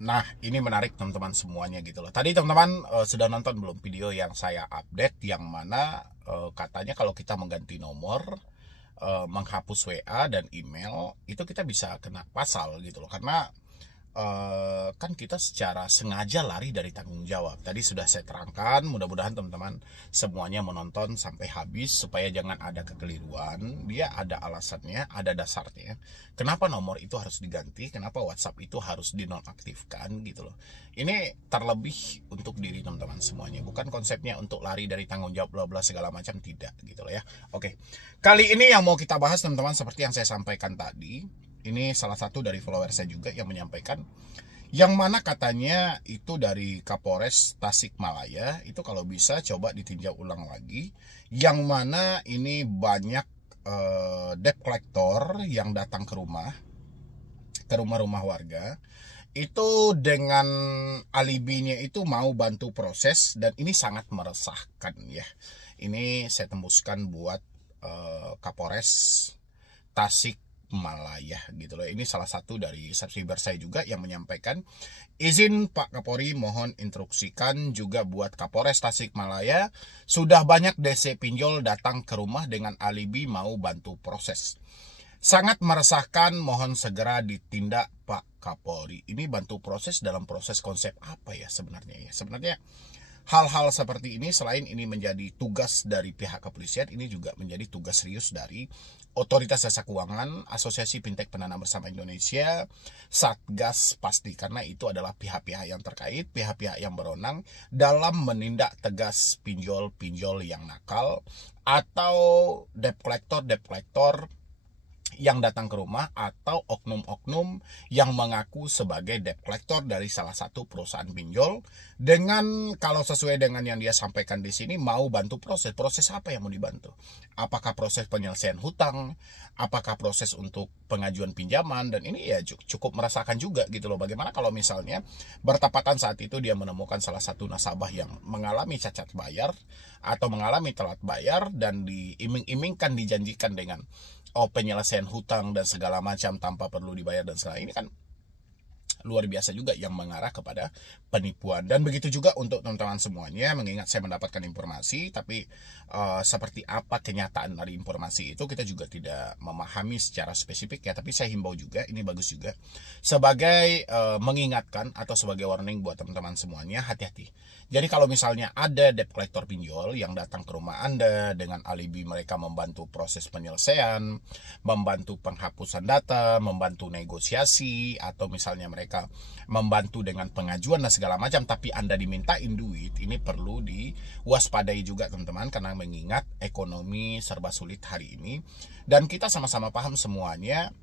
Nah, ini menarik teman-teman semuanya gitu loh. Tadi teman-teman sudah nonton belum video yang saya update yang mana katanya kalau kita mengganti nomor, menghapus WA dan email, itu kita bisa kena pasal gitu loh. Karena kan kita secara sengaja lari dari tanggung jawab. Tadi sudah saya terangkan, mudah-mudahan teman-teman semuanya menonton sampai habis supaya jangan ada kekeliruan. Dia ada alasannya, ada dasarnya. Kenapa nomor itu harus diganti, kenapa WhatsApp itu harus dinonaktifkan gitu loh. Ini terlebih untuk diri teman-teman semuanya, bukan konsepnya untuk lari dari tanggung jawab bla bla segala macam, tidak gitu loh ya. Oke. Kali ini yang mau kita bahas teman-teman seperti yang saya sampaikan tadi. Ini salah satu dari follower saya juga yang menyampaikan, yang mana katanya itu dari Kapolres Tasikmalaya, itu kalau bisa coba ditinjau ulang lagi, yang mana ini banyak debt collector yang datang ke rumah-rumah warga, itu dengan alibinya itu mau bantu proses, dan ini sangat meresahkan ya. Ini saya tembuskan buat Kapolres Tasik Malaya gitu loh. Ini salah satu dari subscriber saya juga yang menyampaikan, izin Pak Kapolri mohon instruksikan juga buat Kapolres Tasikmalaya, sudah banyak DC pinjol datang ke rumah dengan alibi mau bantu proses. Sangat meresahkan, mohon segera ditindak Pak Kapolri. Ini bantu proses dalam proses konsep apa ya sebenarnya ya? Sebenarnya hal-hal seperti ini selain ini menjadi tugas dari pihak kepolisian, ini juga menjadi tugas serius dari Otoritas Jasa Keuangan, Asosiasi Fintech Pendanaan Bersama Indonesia, Satgas pasti, karena itu adalah pihak-pihak yang terkait, pihak-pihak yang berwenang dalam menindak tegas pinjol-pinjol yang nakal atau debt collector yang datang ke rumah, atau oknum-oknum yang mengaku sebagai debt collector dari salah satu perusahaan pinjol, dengan kalau sesuai dengan yang dia sampaikan di sini mau bantu proses. Proses apa yang mau dibantu? Apakah proses penyelesaian hutang? Apakah proses untuk pengajuan pinjaman? Dan ini ya cukup merasakan juga gitu loh. Bagaimana kalau misalnya bertepatan saat itu dia menemukan salah satu nasabah yang mengalami cacat bayar atau mengalami telat bayar, dan diiming-imingkan, dijanjikan dengan penyelesaian hutang dan segala macam tanpa perlu dibayar dan segala, ini kan luar biasa juga yang mengarah kepada penipuan. Dan begitu juga untuk teman-teman semuanya, mengingat saya mendapatkan informasi, tapi seperti apa kenyataan dari informasi itu kita juga tidak memahami secara spesifik ya. Tapi saya himbau juga, ini bagus juga sebagai mengingatkan atau sebagai warning buat teman-teman semuanya, hati-hati. Jadi kalau misalnya ada debt collector pinjol yang datang ke rumah Anda dengan alibi mereka membantu proses penyelesaian, membantu penghapusan data, membantu negosiasi, atau misalnya mereka membantu dengan pengajuan dan segala macam, tapi Anda dimintain duit, ini perlu diwaspadai juga teman-teman, karena mengingat ekonomi serba sulit hari ini, dan kita sama-sama paham semuanya,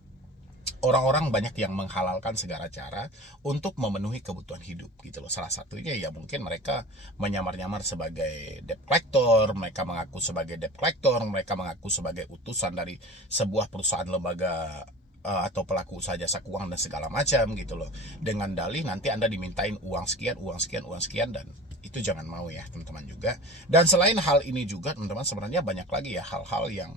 orang-orang banyak yang menghalalkan segala cara untuk memenuhi kebutuhan hidup gitu loh. Salah satunya ya mungkin mereka menyamar-nyamar sebagai debt collector, mereka mengaku sebagai debt collector, mereka mengaku sebagai utusan dari sebuah perusahaan lembaga atau pelaku usaha jasa keuangan dan segala macam gitu loh, dengan dalih nanti Anda dimintain uang sekian, uang sekian, uang sekian, dan itu jangan mau ya teman-teman juga. Dan selain hal ini juga teman-teman, sebenarnya banyak lagi ya hal-hal yang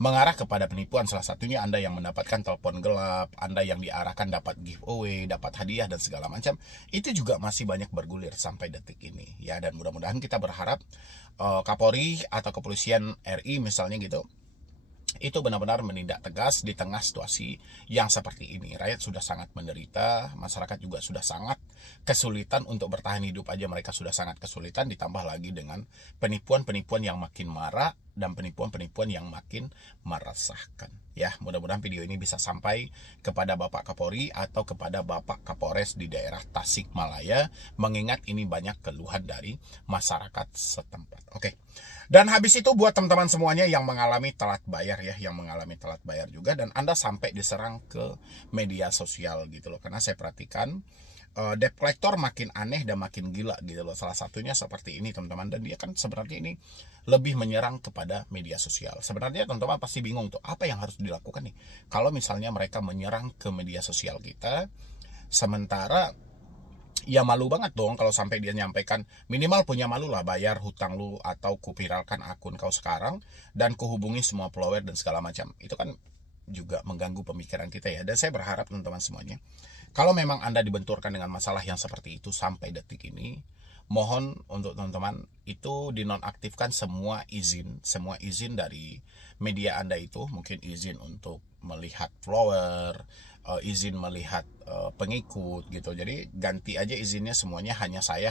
mengarah kepada penipuan. Salah satunya Anda yang mendapatkan telepon gelap, Anda yang diarahkan dapat giveaway, dapat hadiah dan segala macam. Itu juga masih banyak bergulir sampai detik ini ya. Dan mudah-mudahan kita berharap Kapolri atau Kepolisian RI misalnya gitu, itu benar-benar menindak tegas di tengah situasi yang seperti ini. Rakyat sudah sangat menderita, masyarakat juga sudah sangat kesulitan untuk bertahan hidup aja, mereka sudah sangat kesulitan, ditambah lagi dengan penipuan-penipuan yang makin marak dan penipuan-penipuan yang makin meresahkan. Ya, mudah-mudahan video ini bisa sampai kepada Bapak Kapolri atau kepada Bapak Kapolres di daerah Tasikmalaya, mengingat ini banyak keluhan dari masyarakat setempat. Oke. Dan habis itu buat teman-teman semuanya yang mengalami telat bayar ya, yang mengalami telat bayar juga, dan Anda sampai diserang ke media sosial gitu loh. Karena saya perhatikan debt collector makin aneh dan makin gila gitu loh. Salah satunya seperti ini teman-teman, dan dia kan sebenarnya ini lebih menyerang kepada media sosial. Sebenarnya teman-teman pasti bingung tuh, apa yang harus dilakukan nih kalau misalnya mereka menyerang ke media sosial kita, sementara ya malu banget dong kalau sampai dia nyampaikan, minimal punya malu lah, bayar hutang lu atau kuviralkan akun kau sekarang dan kuhubungi semua follower dan segala macam. Itu kan juga mengganggu pemikiran kita ya. Dan saya berharap teman-teman semuanya, Kalau memang Anda dibenturkan dengan masalah yang seperti itu sampai detik ini, mohon untuk teman-teman itu dinonaktifkan semua izin dari media Anda itu. Mungkin izin untuk melihat follower, izin melihat pengikut gitu. Jadi ganti aja izinnya semuanya hanya saya.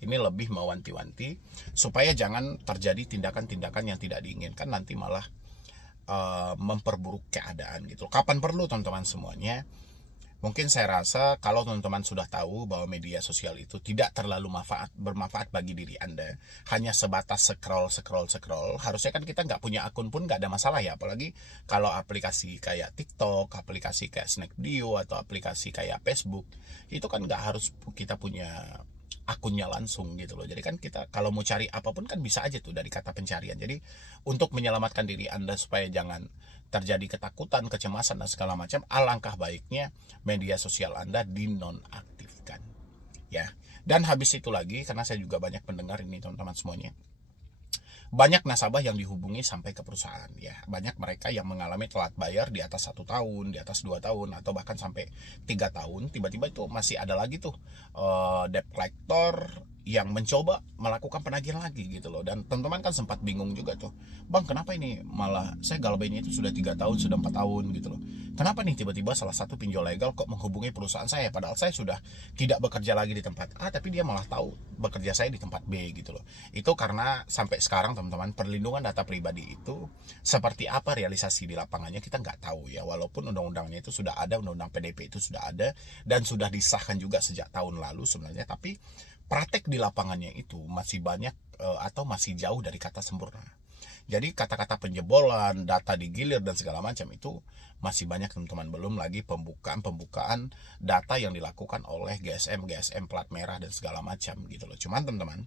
Ini lebih mewanti-wanti supaya jangan terjadi tindakan-tindakan yang tidak diinginkan, nanti malah memperburuk keadaan gitu. Kapan perlu teman-teman semuanya? Mungkin saya rasa kalau teman-teman sudah tahu bahwa media sosial itu tidak terlalu bermanfaat bagi diri Anda, hanya sebatas scroll, harusnya kan kita nggak punya akun pun nggak ada masalah ya. Apalagi kalau aplikasi kayak TikTok, aplikasi kayak Snackdio, atau aplikasi kayak Facebook, itu kan nggak harus kita punya akunnya langsung gitu loh. Jadi kan kita kalau mau cari apapun kan bisa aja tuh dari kata pencarian. Jadi untuk menyelamatkan diri Anda supaya jangan terjadi ketakutan, kecemasan dan segala macam, alangkah baiknya media sosial Anda dinonaktifkan ya. Dan habis itu lagi, karena saya juga banyak pendengar ini teman-teman semuanya, banyak nasabah yang dihubungi sampai ke perusahaan ya. Banyak mereka yang mengalami telat bayar di atas 1 tahun, di atas 2 tahun, atau bahkan sampai 3 tahun. Tiba-tiba itu masih ada lagi tuh debt collector yang mencoba melakukan penagihan lagi gitu loh. Dan teman-teman kan sempat bingung juga tuh, bang kenapa ini malah saya galbainya itu sudah 3 tahun, sudah 4 tahun gitu loh. Kenapa nih tiba-tiba salah satu pinjol legal kok menghubungi perusahaan saya, padahal saya sudah tidak bekerja lagi di tempat A, tapi dia malah tahu bekerja saya di tempat B gitu loh. Itu karena sampai sekarang teman-teman, perlindungan data pribadi itu seperti apa realisasi di lapangannya kita nggak tahu ya. Walaupun undang-undangnya itu sudah ada, undang-undang PDP itu sudah ada dan sudah disahkan juga sejak tahun lalu sebenarnya, tapi praktek di lapangannya itu masih banyak atau masih jauh dari kata sempurna. Jadi kata-kata penjebolan, data digilir dan segala macam itu masih banyak teman-teman. Belum lagi pembukaan data yang dilakukan oleh GSM plat merah dan segala macam gitu loh. Cuman teman-teman,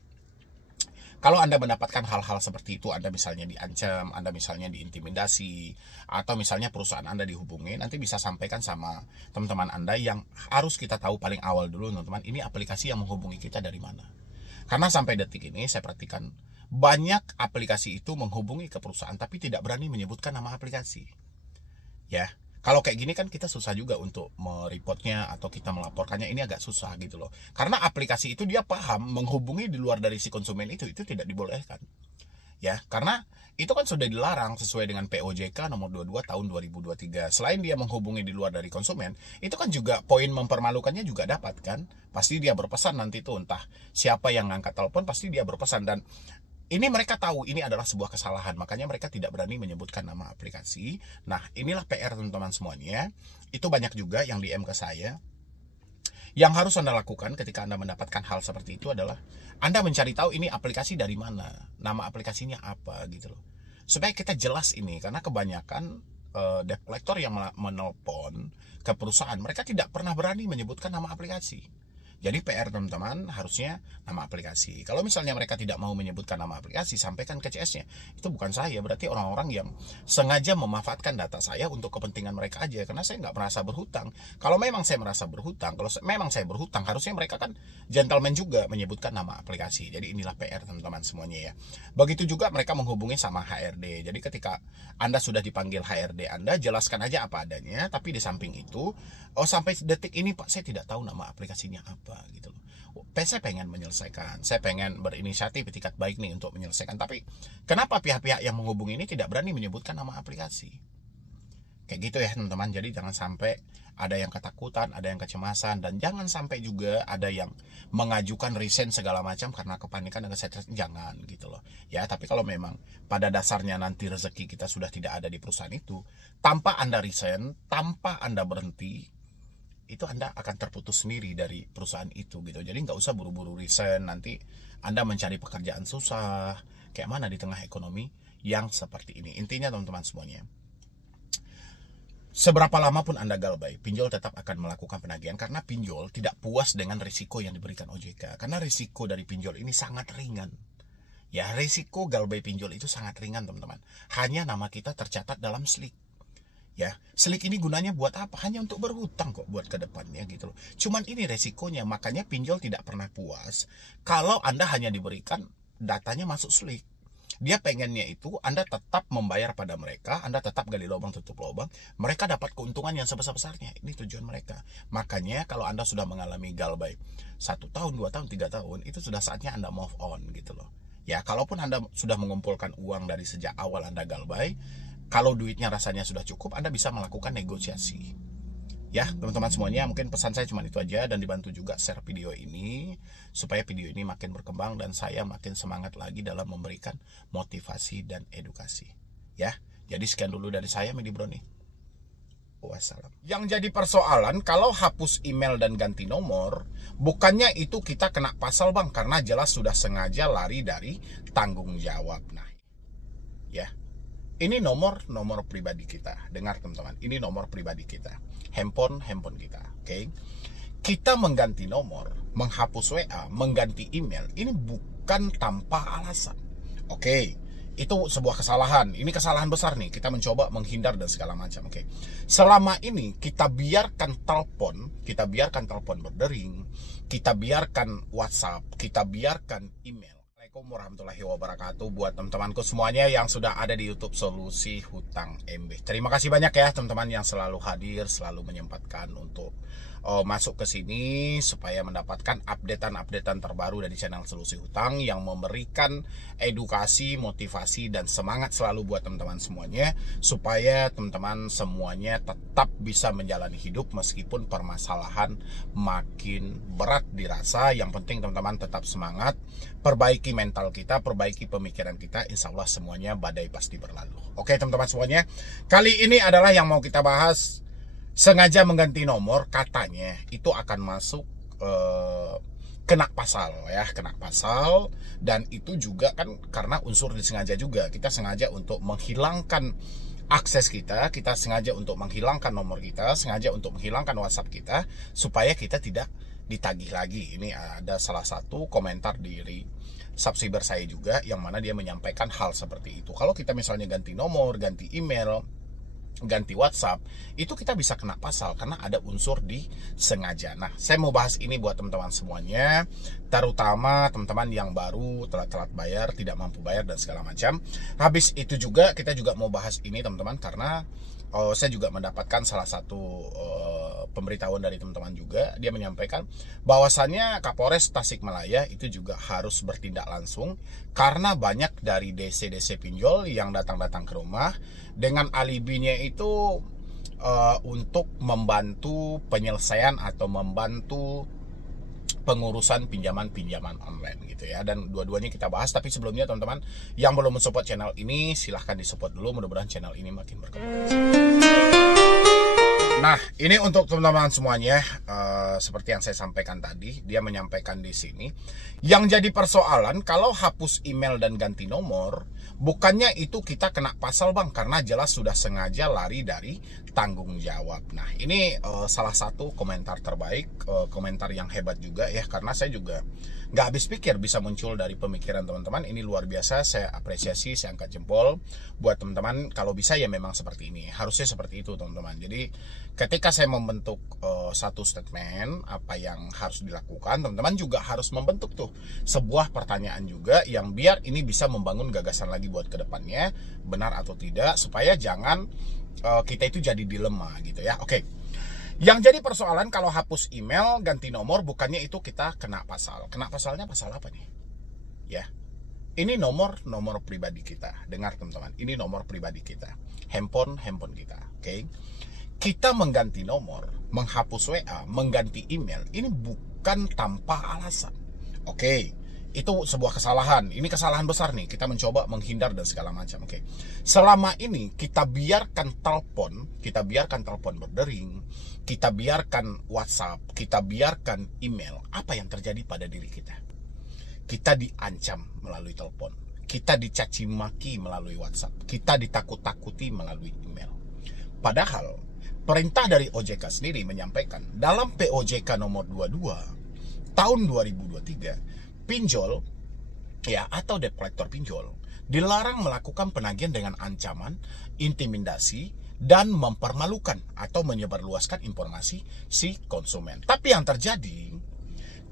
kalau Anda mendapatkan hal-hal seperti itu, Anda misalnya diancam, Anda misalnya diintimidasi, atau misalnya perusahaan Anda dihubungi, nanti bisa sampaikan sama teman-teman Anda. Yang harus kita tahu paling awal dulu teman-teman, ini aplikasi yang menghubungi kita dari mana. Karena sampai detik ini saya perhatikan banyak aplikasi itu menghubungi ke perusahaan tapi tidak berani menyebutkan nama aplikasi. Ya, kalau kayak gini kan kita susah juga untuk mereportnya atau kita melaporkannya, ini agak susah gitu loh. Karena aplikasi itu dia paham menghubungi di luar dari si konsumen itu tidak dibolehkan. Ya, karena itu kan sudah dilarang sesuai dengan POJK nomor 22 tahun 2023. Selain dia menghubungi di luar dari konsumen, itu kan juga poin mempermalukannya juga dapat kan. Pasti dia berpesan nanti tuh, entah siapa yang ngangkat telepon pasti dia berpesan. Dan ini mereka tahu ini adalah sebuah kesalahan, makanya mereka tidak berani menyebutkan nama aplikasi. Nah, inilah PR teman-teman semuanya. Itu banyak juga yang DM ke saya. Yang harus Anda lakukan ketika Anda mendapatkan hal seperti itu adalah Anda mencari tahu ini aplikasi dari mana, nama aplikasinya apa gitu loh. Supaya kita jelas ini, karena kebanyakan debt collector yang menelpon ke perusahaan, mereka tidak pernah berani menyebutkan nama aplikasi. Jadi PR teman-teman harusnya nama aplikasi. Kalau misalnya mereka tidak mau menyebutkan nama aplikasi, sampaikan ke CS-nya. Itu bukan saya, berarti orang-orang yang sengaja memanfaatkan data saya untuk kepentingan mereka aja. Karena saya nggak merasa berhutang. Kalau memang saya merasa berhutang, kalau memang saya berhutang, harusnya mereka kan gentleman juga menyebutkan nama aplikasi. Jadi inilah PR teman-teman semuanya ya. Begitu juga mereka menghubungi sama HRD. Jadi ketika Anda sudah dipanggil HRD Anda, jelaskan aja apa adanya. Tapi di samping itu, sampai detik ini Pak, saya tidak tahu nama aplikasinya apa gitu loh. Saya pengen menyelesaikan, saya pengen berinisiatif etikat baik nih untuk menyelesaikan, tapi kenapa pihak-pihak yang menghubungi ini tidak berani menyebutkan nama aplikasi? Kayak gitu ya teman-teman. Jadi jangan sampai ada yang ketakutan, ada yang kecemasan, dan jangan sampai juga ada yang mengajukan resign segala macam karena kepanikan dan kesadaran. Jangan gitu loh ya. Tapi kalau memang pada dasarnya nanti rezeki kita sudah tidak ada di perusahaan itu, tanpa Anda resign, tanpa Anda berhenti, itu Anda akan terputus sendiri dari perusahaan itu gitu. Jadi nggak usah buru-buru resign, nanti Anda mencari pekerjaan susah kayak mana di tengah ekonomi yang seperti ini. Intinya teman-teman semuanya, seberapa lama pun Anda galbay, pinjol tetap akan melakukan penagihan karena pinjol tidak puas dengan risiko yang diberikan OJK. Karena risiko dari pinjol ini sangat ringan. Ya, risiko galbay pinjol itu sangat ringan teman-teman. Hanya nama kita tercatat dalam slik. Ya, slik ini gunanya buat apa? Hanya untuk berhutang kok buat ke depannya gitu loh. Cuman ini resikonya, makanya pinjol tidak pernah puas kalau Anda hanya diberikan datanya masuk slik. Dia pengennya itu Anda tetap membayar pada mereka, Anda tetap gali lubang tutup lubang, mereka dapat keuntungan yang sebesar-besarnya. Ini tujuan mereka. Makanya kalau Anda sudah mengalami galbay 1 tahun, 2 tahun, 3 tahun, itu sudah saatnya Anda move on gitu loh. Ya, kalaupun Anda sudah mengumpulkan uang dari sejak awal Anda galbay, kalau duitnya rasanya sudah cukup, Anda bisa melakukan negosiasi. Ya, teman-teman semuanya, mungkin pesan saya cuma itu aja, dan dibantu juga share video ini supaya video ini makin berkembang dan saya makin semangat lagi dalam memberikan motivasi dan edukasi. Ya, jadi sekian dulu dari saya, Medi Broni. Wassalam. Yang jadi persoalan kalau hapus email dan ganti nomor, bukannya itu kita kena pasal bang, karena jelas sudah sengaja lari dari tanggung jawab. Nah, ya, ini nomor pribadi kita. Dengar teman-teman, ini nomor pribadi kita. Handphone kita, oke? Kita mengganti nomor, menghapus WA, mengganti email, ini bukan tanpa alasan. Oke, itu sebuah kesalahan. Ini kesalahan besar nih. Kita mencoba menghindar dan segala macam. Oke. Selama ini kita biarkan telepon berdering, kita biarkan WhatsApp, kita biarkan email. Assalamualaikum warahmatullahi wabarakatuh buat teman-temanku semuanya yang sudah ada di YouTube Solusi Hutang MB. Terima kasih banyak ya teman-teman yang selalu hadir, selalu menyempatkan untuk masuk ke sini supaya mendapatkan updatean terbaru dari channel Solusi Hutang yang memberikan edukasi, motivasi, dan semangat selalu buat teman-teman semuanya supaya teman-teman semuanya tetap bisa menjalani hidup meskipun permasalahan makin berat dirasa. Yang penting teman-teman tetap semangat, perbaiki mental kita, perbaiki pemikiran kita, insya Allah semuanya badai pasti berlalu. Oke teman-teman semuanya, kali ini adalah yang mau kita bahas. Sengaja mengganti nomor katanya itu akan masuk kena pasal ya, kena pasal. Dan itu juga kan karena unsur disengaja juga. Kita sengaja untuk menghilangkan akses kita, kita sengaja untuk menghilangkan nomor kita, sengaja untuk menghilangkan WhatsApp kita supaya kita tidak ditagih lagi. Ini ada salah satu komentar dari subscriber saya juga yang mana dia menyampaikan hal seperti itu. Kalau kita misalnya ganti nomor, ganti email, ganti WhatsApp, itu kita bisa kena pasal karena ada unsur disengaja. Nah, saya mau bahas ini buat teman-teman semuanya, terutama teman-teman yang baru, telat-telat bayar, tidak mampu bayar, dan segala macam. Habis itu juga kita juga mau bahas ini teman-teman karena saya juga mendapatkan salah satu pemberitahuan dari teman-teman juga. Dia menyampaikan bahwasannya Kapolres Tasikmalaya itu juga harus bertindak langsung karena banyak dari DC-DC pinjol yang datang-datang ke rumah dengan alibinya itu untuk membantu penyelesaian atau membantu pengurusan pinjaman online gitu ya. Dan dua-duanya kita bahas, tapi sebelumnya teman-teman yang belum mensupport channel ini silahkan disupport dulu, mudah-mudahan channel ini makin berkembang. Nah, ini untuk teman-teman semuanya, seperti yang saya sampaikan tadi, dia menyampaikan di sini, yang jadi persoalan kalau hapus email dan ganti nomor, bukannya itu kita kena pasal bang, karena jelas sudah sengaja lari dari tanggung jawab. Nah, ini salah satu komentar terbaik, komentar yang hebat juga ya, karena saya juga nggak habis pikir bisa muncul dari pemikiran teman-teman. Ini luar biasa, saya apresiasi, saya angkat jempol buat teman-teman. Kalau bisa ya memang seperti ini, harusnya seperti itu teman-teman. Jadi ketika saya membentuk satu statement apa yang harus dilakukan, teman-teman juga harus membentuk tuh sebuah pertanyaan juga yang biar ini bisa membangun gagasan lagi buat kedepannya, benar atau tidak, supaya jangan kita itu jadi dilema gitu ya. Oke. Yang jadi persoalan kalau hapus email, ganti nomor, bukannya itu kita kena pasal. Kena pasalnya pasal apa nih? Ya. Ini nomor pribadi kita. Dengar teman-teman, ini nomor pribadi kita. Handphone kita, oke? Kita mengganti nomor, menghapus WA, mengganti email, ini bukan tanpa alasan. Oke. Itu sebuah kesalahan. Ini kesalahan besar nih. Kita mencoba menghindar dan segala macam. Oke. Selama ini kita biarkan telepon berdering, kita biarkan WhatsApp, kita biarkan email. Apa yang terjadi pada diri kita? Kita diancam melalui telepon, kita dicaci maki melalui WhatsApp, kita ditakut-takuti melalui email. Padahal perintah dari OJK sendiri menyampaikan dalam POJK nomor 22 tahun 2023, pinjol ya atau debt collector pinjol dilarang melakukan penagihan dengan ancaman, intimidasi, dan mempermalukan atau menyebarluaskan informasi si konsumen. Tapi yang terjadi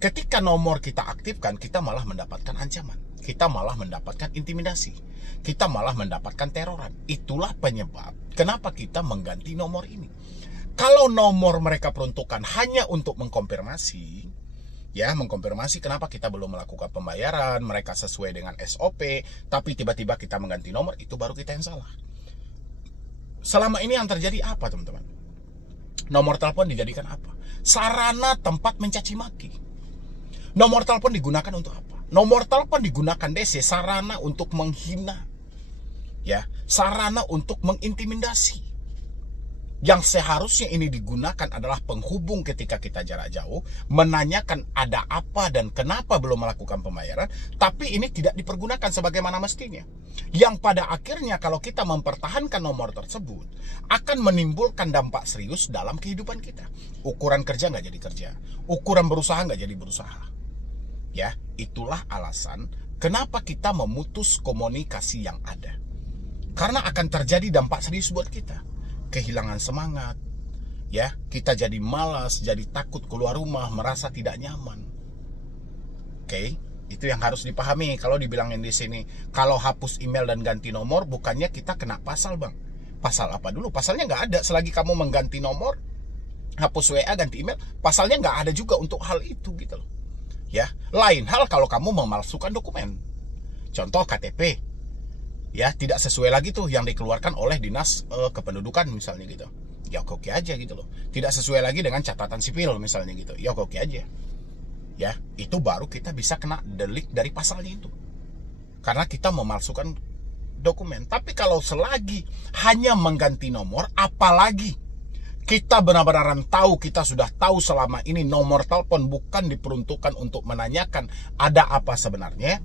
ketika nomor kita aktifkan, kita malah mendapatkan ancaman. kita malah mendapatkan intimidasi. Kita malah mendapatkan teroran. Itulah penyebab kenapa kita mengganti nomor ini. Kalau nomor mereka peruntukkan hanya untuk mengkonfirmasi, ya, mengkonfirmasi kenapa kita belum melakukan pembayaran, mereka sesuai dengan SOP, tapi tiba-tiba kita mengganti nomor, itu baru kita yang salah. Selama ini yang terjadi apa, teman-teman? Nomor telepon dijadikan apa? Sarana tempat mencaci maki. Nomor telepon digunakan untuk apa? Nomor telepon digunakan DC sarana untuk menghina. Ya, sarana untuk mengintimidasi. Yang seharusnya ini digunakan adalah penghubung ketika kita jarak jauh, menanyakan ada apa dan kenapa belum melakukan pembayaran, tapi ini tidak dipergunakan sebagaimana mestinya. Yang pada akhirnya kalau kita mempertahankan nomor tersebut, akan menimbulkan dampak serius dalam kehidupan kita. Ukuran kerja nggak jadi kerja, ukuran berusaha nggak jadi berusaha. Ya, itulah alasan kenapa kita memutus komunikasi yang ada. Karena akan terjadi dampak serius buat kita. Kehilangan semangat, ya, kita jadi malas, jadi takut keluar rumah, merasa tidak nyaman. Oke, itu yang harus dipahami. Kalau dibilangin di sini, kalau hapus email dan ganti nomor, bukannya kita kena pasal, bang. Pasal apa dulu? Pasalnya nggak ada. Selagi kamu mengganti nomor, hapus WA, ganti email, pasalnya nggak ada juga untuk hal itu, gitu loh. Ya, lain hal kalau kamu memalsukan dokumen. Contoh KTP. Ya, tidak sesuai lagi tuh yang dikeluarkan oleh dinas kependudukan misalnya gitu. Ya oke aja gitu loh. Tidak sesuai lagi dengan catatan sipil misalnya gitu. Ya oke aja. Ya, itu baru kita bisa kena delik dari pasalnya itu. Karena kita memalsukan dokumen. Tapi kalau selagi hanya mengganti nomor, apalagi kita benar-benar tahu, kita sudah tahu selama ini nomor telepon bukan diperuntukkan untuk menanyakan ada apa sebenarnya,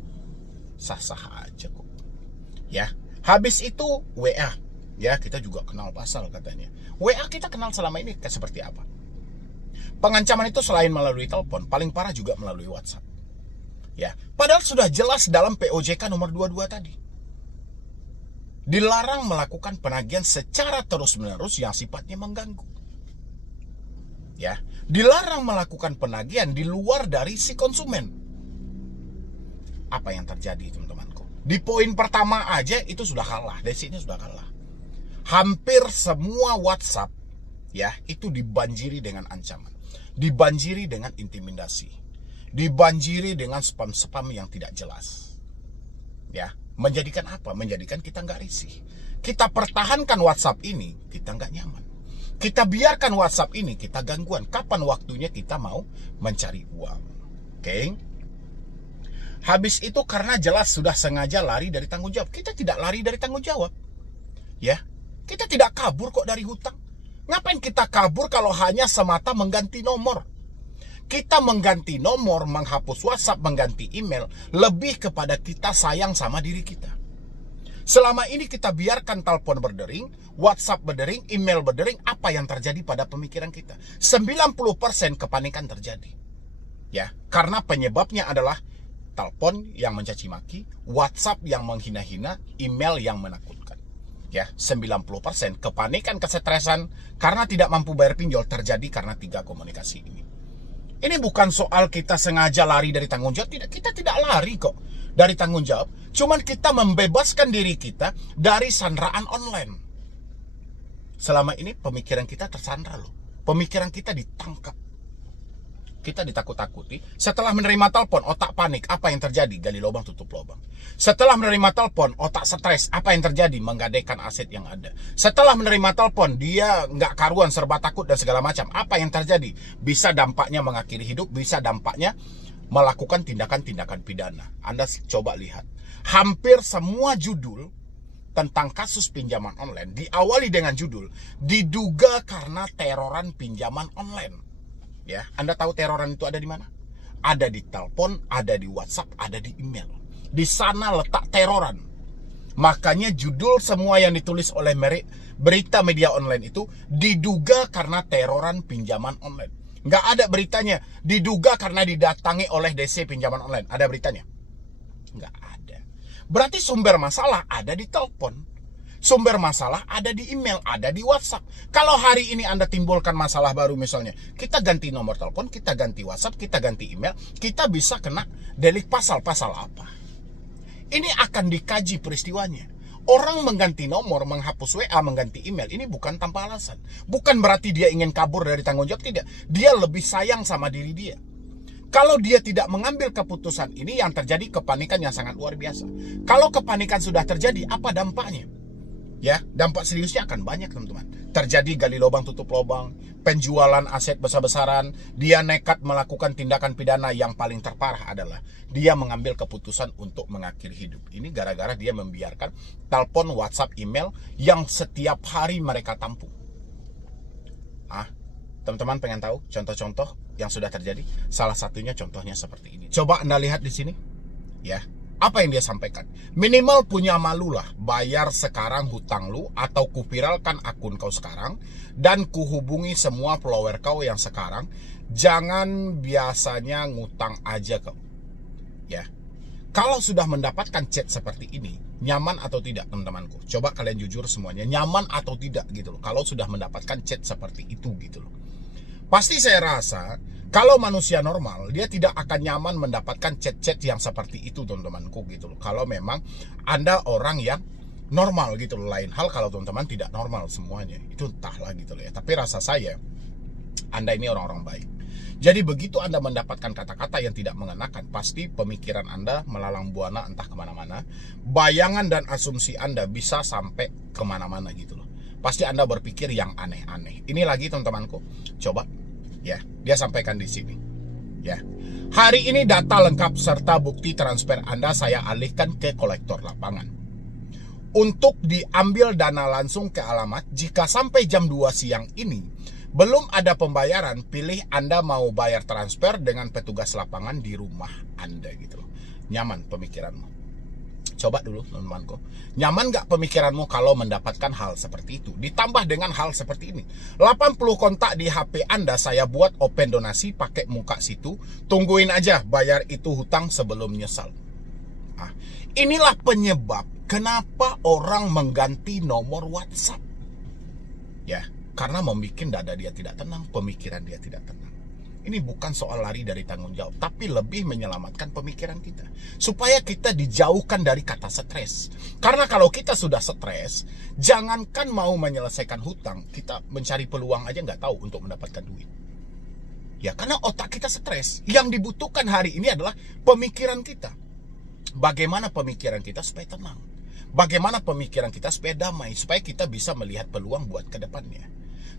sah-sah aja kok. Ya, habis itu WA. Ya, kita juga kenal pasal katanya. WA kita kenal selama ini seperti apa? Pengancaman itu selain melalui telepon, paling parah juga melalui WhatsApp. Ya, padahal sudah jelas dalam POJK nomor 22 tadi. Dilarang melakukan penagihan secara terus-menerus yang sifatnya mengganggu. Ya, dilarang melakukan penagihan di luar dari si konsumen. Apa yang terjadi, teman-temanku? Di poin pertama aja itu sudah kalah, dari sini sudah kalah. Hampir semua WhatsApp, ya, itu dibanjiri dengan ancaman, dibanjiri dengan intimidasi, dibanjiri dengan spam-spam yang tidak jelas. Ya, menjadikan apa? Menjadikan kita nggak risih. Kita pertahankan WhatsApp ini, kita nggak nyaman. Kita biarkan WhatsApp ini, kita gangguan. Kapan waktunya kita mau mencari uang? Oke? Habis itu karena jelas sudah sengaja lari dari tanggung jawab. Kita tidak lari dari tanggung jawab. Ya, kita tidak kabur kok dari hutang. Ngapain kita kabur kalau hanya semata mengganti nomor? Kita mengganti nomor, menghapus WhatsApp, mengganti email, lebih kepada kita sayang sama diri kita. Selama ini kita biarkan telepon berdering, WhatsApp berdering, email berdering, apa yang terjadi pada pemikiran kita? 90% kepanikan terjadi. Ya, karena penyebabnya adalah telepon yang mencaci maki, WhatsApp yang menghina-hina, email yang menakutkan. Ya, 90% kepanikan, kesetresan karena tidak mampu bayar pinjol terjadi karena 3 komunikasi ini. Ini bukan soal kita sengaja lari dari tanggung jawab, tidak, kita tidak lari kok dari tanggung jawab, cuman kita membebaskan diri kita dari sandraan online. Selama ini pemikiran kita tersandra loh. Pemikiran kita ditangkap. Kita ditakut-takuti. Setelah menerima telepon, otak panik. Apa yang terjadi? Gali lubang, tutup lubang. Setelah menerima telepon, otak stres. Apa yang terjadi? Menggadaikan aset yang ada. Setelah menerima telepon, dia nggak karuan, serba takut dan segala macam. Apa yang terjadi? Bisa dampaknya mengakhiri hidup, bisa dampaknya melakukan tindakan-tindakan pidana. Anda coba lihat. Hampir semua judul tentang kasus pinjaman online diawali dengan judul diduga karena teroran pinjaman online. Ya, Anda tahu teroran itu ada di mana? Ada di telepon, ada di WhatsApp, ada di email. Di sana letak teroran. Makanya judul semua yang ditulis oleh berita media online itu diduga karena teroran pinjaman online. Nggak ada beritanya diduga karena didatangi oleh DC pinjaman online. Ada beritanya? Nggak ada. Berarti sumber masalah ada di telepon. Sumber masalah ada di email, ada di WhatsApp. Kalau hari ini Anda timbulkan masalah baru misalnya, kita ganti nomor telepon, kita ganti WhatsApp, kita ganti email, kita bisa kena delik pasal-pasal apa? Ini akan dikaji peristiwanya. Orang mengganti nomor, menghapus WA, mengganti email, ini bukan tanpa alasan. Bukan berarti dia ingin kabur dari tanggung jawab, tidak. Dia lebih sayang sama diri dia. Kalau dia tidak mengambil keputusan ini, yang terjadi kepanikan yang sangat luar biasa. Kalau kepanikan sudah terjadi, apa dampaknya? Ya, dampak seriusnya akan banyak, teman-teman. Terjadi gali lubang tutup lubang, penjualan aset besar-besaran, dia nekat melakukan tindakan pidana. Yang paling terparah adalah dia mengambil keputusan untuk mengakhiri hidup. Ini gara-gara dia membiarkan telepon, WhatsApp, email yang setiap hari mereka tampung. Teman-teman pengen tahu contoh-contoh yang sudah terjadi? Salah satunya contohnya seperti ini. Coba Anda lihat di sini. Ya. Apa yang dia sampaikan? Minimal punya malu lah, bayar sekarang hutang lu, atau kuviralkan akun kau sekarang, dan kuhubungi semua follower kau yang sekarang. Jangan biasanya ngutang aja kau. Ya, kalau sudah mendapatkan chat seperti ini, nyaman atau tidak, teman-temanku? Coba kalian jujur semuanya, nyaman atau tidak gitu loh. Kalau sudah mendapatkan chat seperti itu gitu loh. Pasti saya rasa kalau manusia normal, dia tidak akan nyaman mendapatkan chat-chat yang seperti itu, teman-temanku gitu loh. Kalau memang Anda orang yang normal gitu loh. Lain hal kalau teman-teman tidak normal semuanya, itu entahlah gitu loh ya. Tapi rasa saya, Anda ini orang-orang baik. Jadi begitu Anda mendapatkan kata-kata yang tidak mengenakan, pasti pemikiran Anda melalang buana entah kemana-mana. Bayangan dan asumsi Anda bisa sampai kemana-mana gitu loh. Pasti Anda berpikir yang aneh-aneh. Ini lagi teman-temanku, coba ya, dia sampaikan di sini. Ya, hari ini data lengkap serta bukti transfer Anda saya alihkan ke kolektor lapangan. Untuk diambil dana langsung ke alamat, jika sampai jam 2 siang ini belum ada pembayaran, pilih Anda mau bayar transfer dengan petugas lapangan di rumah Anda gitu loh. Nyaman pemikiranmu? Coba dulu teman-temanku, nyaman gak pemikiranmu kalau mendapatkan hal seperti itu? Ditambah dengan hal seperti ini, 80 kontak di HP Anda saya buat open donasi pakai muka situ. Tungguin aja bayar itu hutang sebelum nyesal. Inilah penyebab kenapa orang mengganti nomor WhatsApp. Ya, karena membuat dada dia tidak tenang, pemikiran dia tidak tenang. Ini bukan soal lari dari tanggung jawab, tapi lebih menyelamatkan pemikiran kita. Supaya kita dijauhkan dari kata stres. Karena kalau kita sudah stres, jangankan mau menyelesaikan hutang, kita mencari peluang aja nggak tahu untuk mendapatkan duit. Ya, karena otak kita stres. Yang dibutuhkan hari ini adalah pemikiran kita. Bagaimana pemikiran kita supaya tenang? Bagaimana pemikiran kita supaya damai? Supaya kita bisa melihat peluang buat ke depannya.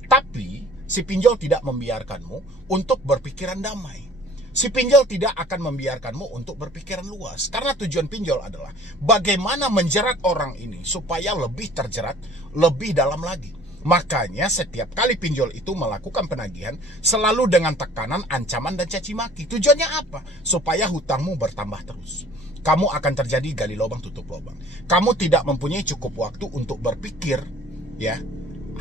Tapi si pinjol tidak membiarkanmu untuk berpikiran damai. Si pinjol tidak akan membiarkanmu untuk berpikiran luas. Karena tujuan pinjol adalah bagaimana menjerat orang ini supaya lebih terjerat, lebih dalam lagi. Makanya setiap kali pinjol itu melakukan penagihan selalu dengan tekanan, ancaman, dan caci maki. Tujuannya apa? Supaya hutangmu bertambah terus. Kamu akan terjadi gali lubang tutup lubang. Kamu tidak mempunyai cukup waktu untuk berpikir ya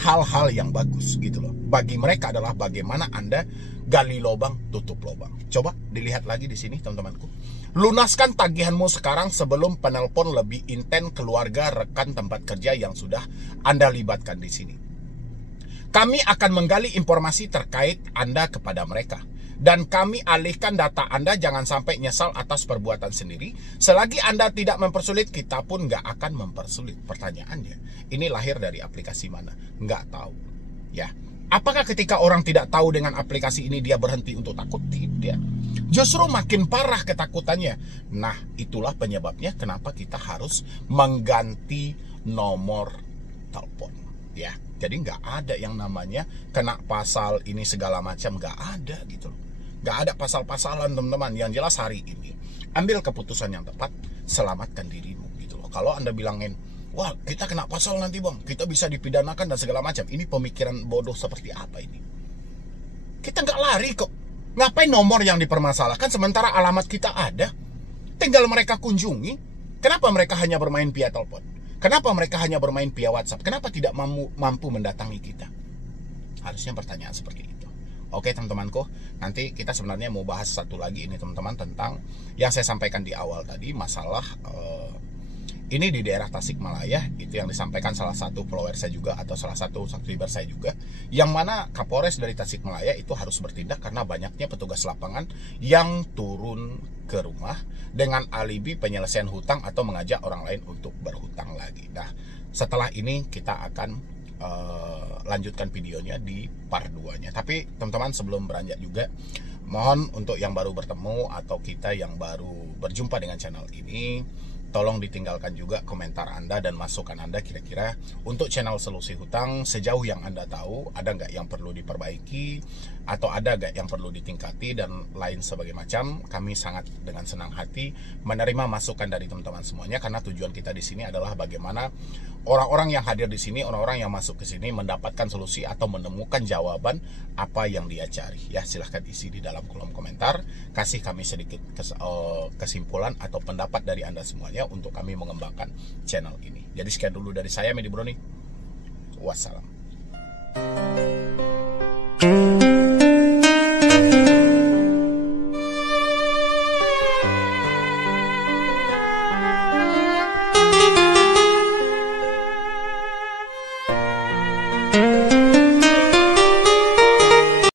hal-hal yang bagus gitu loh. Bagi mereka adalah bagaimana Anda gali lubang tutup lubang. Coba dilihat lagi di sini teman-temanku. Lunaskan tagihanmu sekarang sebelum penelpon lebih intens keluarga, rekan tempat kerja yang sudah Anda libatkan di sini. Kami akan menggali informasi terkait Anda kepada mereka. Dan kami alihkan data Anda, jangan sampai nyesal atas perbuatan sendiri. Selagi Anda tidak mempersulit, kita pun nggak akan mempersulit. Pertanyaannya, ini lahir dari aplikasi mana? Nggak tahu. Ya, apakah ketika orang tidak tahu dengan aplikasi ini dia berhenti untuk takut? Tidak. Justru makin parah ketakutannya. Nah, itulah penyebabnya kenapa kita harus mengganti nomor telepon. Ya, jadi nggak ada yang namanya kena pasal ini segala macam, nggak ada gitu loh. Nggak ada pasal-pasalan teman-teman. Yang jelas hari ini ambil keputusan yang tepat, selamatkan dirimu gitu loh. Kalau Anda bilangin, wah kita kena pasal nanti bang, kita bisa dipidanakan dan segala macam, ini pemikiran bodoh seperti apa ini? Kita nggak lari kok. Ngapain nomor yang dipermasalahkan sementara alamat kita ada? Tinggal mereka kunjungi. Kenapa mereka hanya bermain via telepon? Kenapa mereka hanya bermain via WhatsApp? Kenapa tidak mampu mendatangi kita? Harusnya pertanyaan seperti itu. Oke teman-temanku, nanti kita sebenarnya mau bahas satu lagi ini teman-teman, tentang yang saya sampaikan di awal tadi, masalah Ini di daerah Tasikmalaya, itu yang disampaikan salah satu follower saya juga atau salah satu subscriber saya juga, yang mana Kapolres dari Tasikmalaya itu harus bertindak karena banyaknya petugas lapangan yang turun ke rumah dengan alibi penyelesaian hutang atau mengajak orang lain untuk berhutang lagi. Nah, setelah ini kita akan lanjutkan videonya di part 2-nya. Tapi teman-teman, sebelum beranjak juga, mohon untuk yang baru bertemu atau kita yang baru berjumpa dengan channel ini, tolong ditinggalkan juga komentar Anda dan masukan Anda kira-kira untuk channel Solusi Hutang sejauh yang Anda tahu, ada nggak yang perlu diperbaiki atau ada nggak yang perlu ditingkati dan lain sebagainya macam. Kami sangat dengan senang hati menerima masukan dari teman-teman semuanya, karena tujuan kita di sini adalah bagaimana orang-orang yang hadir di sini, orang-orang yang masuk ke sini mendapatkan solusi atau menemukan jawaban apa yang dia cari. Ya, silahkan isi di dalam kolom komentar, kasih kami sedikit kesimpulan atau pendapat dari Anda semuanya untuk kami mengembangkan channel ini. Jadi sekian dulu dari saya, Medi Broni. Wassalam.